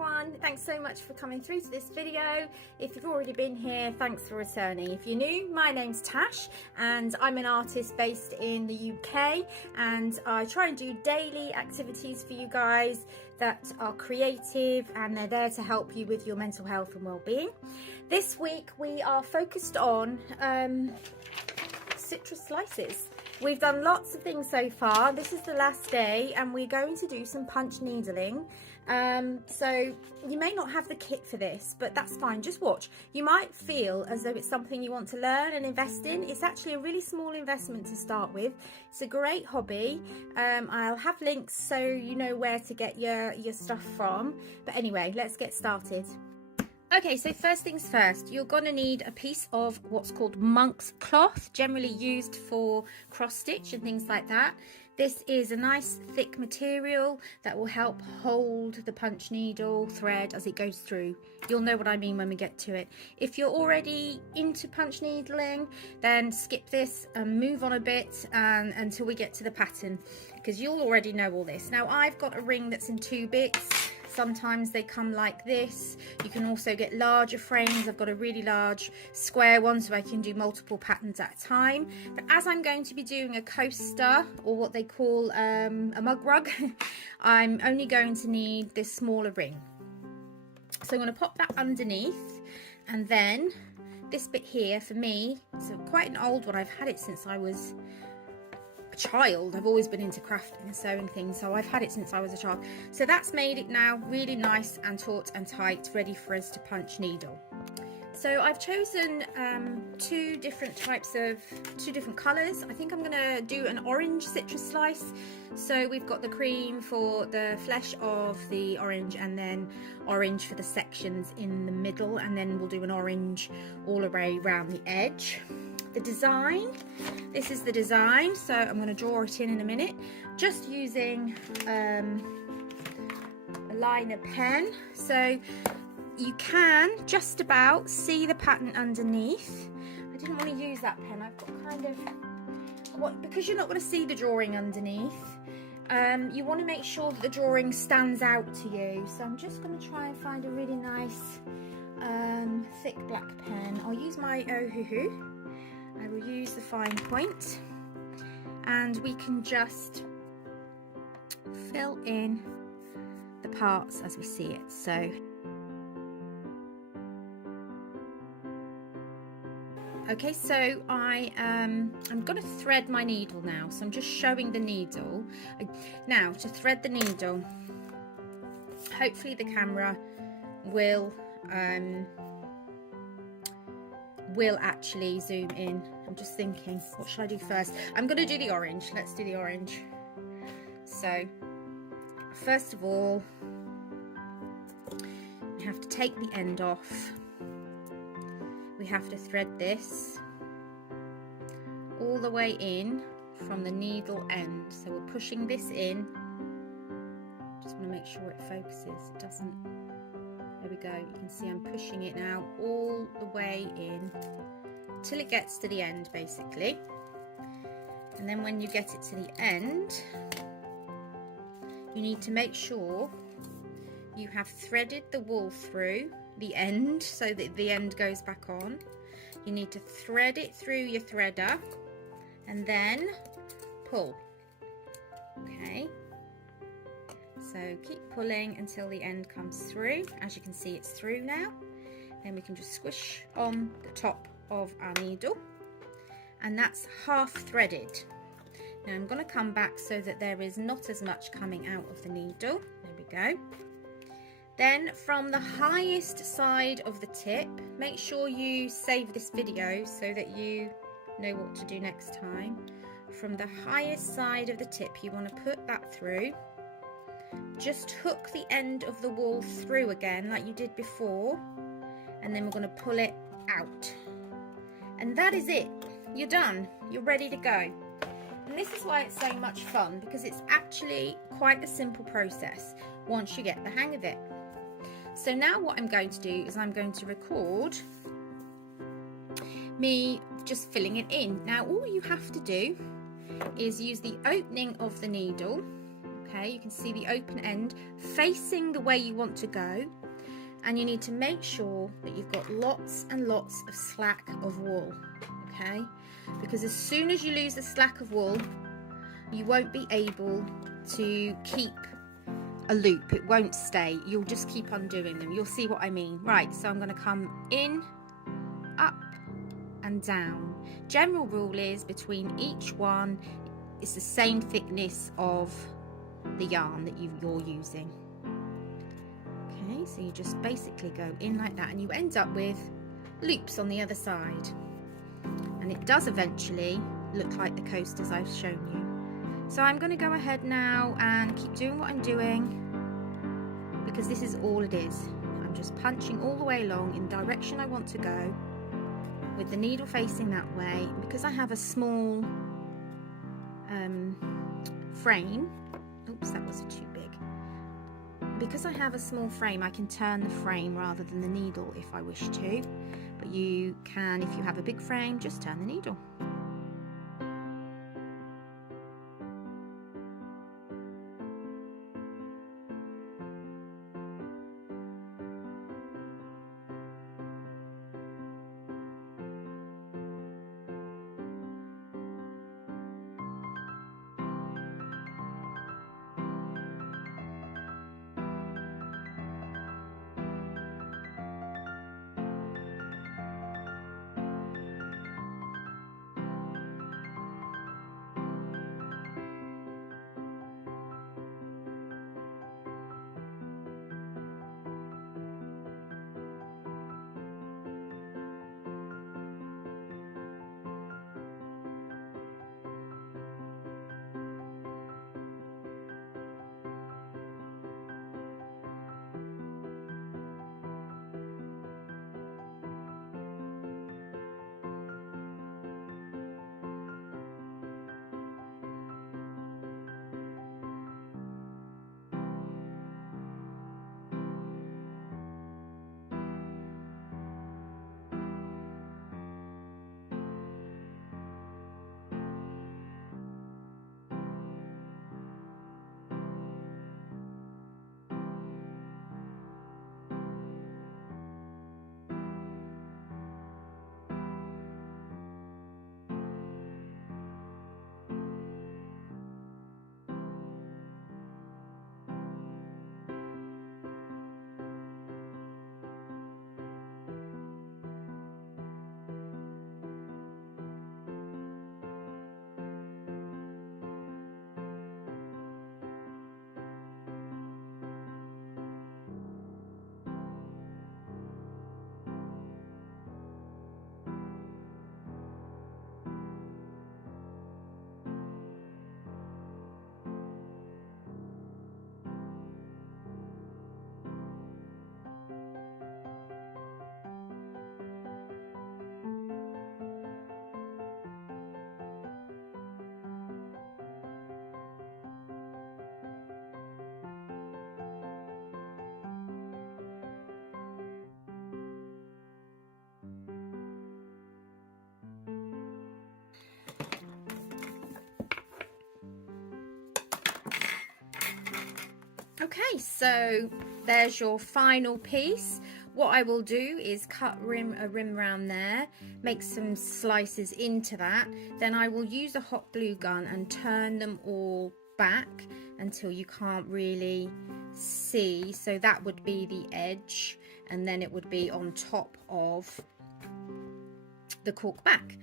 everyone, thanks so much for coming through to this video. If you've already been here, thanks for returning. If you're new, my name's Tash and I'm an artist based in the UK, and I try and do daily activities for you guys that are creative and they're there to help you with your mental health and well-being. This week we are focused on citrus slices. We've done lots of things so far. This is the last day and we're going to do some punch needling. So you may not have the kit for this, but that's fine. Just watch. You might feel as though it's something you want to learn and invest in. It's actually a really small investment to start with. It's a great hobby. I'll have links so you know where to get your stuff from. But anyway, let's get started. Okay, so first things first, you're going to need a piece of what's called monk's cloth, generally used for cross stitch and things like that. This is a nice thick material that will help hold the punch needle thread as it goes through. You'll know what I mean when we get to it. If you're already into punch needling, then skip this and move on a bit until we get to the pattern, because you'll already know all this. Now I've got a ring that's in 2 bits. Sometimes they come like this. You can also get larger frames. I've got a really large square one so I can do multiple patterns at a time. But as I'm going to be doing a coaster, or what they call a mug rug, I'm only going to need this smaller ring. So I'm going to pop that underneath, and then this bit here for me, it's quite an old one. I've had it since I was child. I've always been into crafting and sewing things, so I've had it since I was a child. So that's made it now really nice and taut and tight, ready for us to punch needle. So I've chosen two different colours. I think I'm gonna do an orange citrus slice. So we've got the cream for the flesh of the orange, and then orange for the sections in the middle, and then we'll do an orange all the way around the edge. The design, this is the design, so I'm going to draw it in a minute, just using a liner pen, so you can just about see the pattern underneath. I didn't want to use that pen. I've got kind of, because you're not going to see the drawing underneath, you want to make sure that the drawing stands out to you. So I'm just going to try and find a really nice thick black pen. I'll use my Ohuhu. I will use the fine point, and we can just fill in the parts as we see it. So okay, so I'm going to thread my needle now, so I'm just showing the needle. Now to thread the needle, hopefully the camera will actually zoom in. I'm just thinking, what should I do first? I'm going to do the orange. Let's do the orange. So first of all, you have to take the end off. We have to thread this all the way in from the needle end. So we're pushing this in. Just want to make sure it focuses. It doesn't. There we go. You can see I'm pushing it now all the way in till it gets to the end, basically. And then when you get it to the end, you need to make sure you have threaded the wool through the end so that the end goes back on. You need to thread it through your threader and then pull. Okay. So keep pulling until the end comes through. As you can see, it's through now. Then we can just squish on the top of our needle, and that's half threaded. Now I'm going to come back so that there is not as much coming out of the needle. There we go. Then from the highest side of the tip, make sure you save this video so that you know what to do next time. From the highest side of the tip, you want to put that through. Just hook the end of the wool through again like you did before, and then we're going to pull it out, and that is it. You're done. You're ready to go. And this is why it's so much fun, because it's actually quite a simple process once you get the hang of it. So now what I'm going to do is I'm going to record me just filling it in. Now all you have to do is use the opening of the needle, Okay, you can see the open end facing the way you want to go, and you need to make sure that you've got lots and lots of slack of wool. Okay, because as soon as you lose the slack of wool, you won't be able to keep a loop. It won't stay. You'll just keep undoing them. You'll see what I mean. Right, so I'm going to come in, up and down. General rule is between each one it's the same thickness of the yarn that you're using. Okay, so you just basically go in like that, and you end up with loops on the other side, and it does eventually look like the coasters I've shown you. So I'm going to go ahead now and keep doing what I'm doing, because this is all it is. I'm just punching all the way along in the direction I want to go, with the needle facing that way. Because I have a small frame, oops, that was too big. Because I have a small frame, I can turn the frame rather than the needle if I wish to, but you can, if you have a big frame, just turn the needle. Okay, so there's your final piece. What I will do is cut a rim around there, make some slices into that, then I will use a hot glue gun and turn them all back until you can't really see. So that would be the edge, and then it would be on top of the cork back.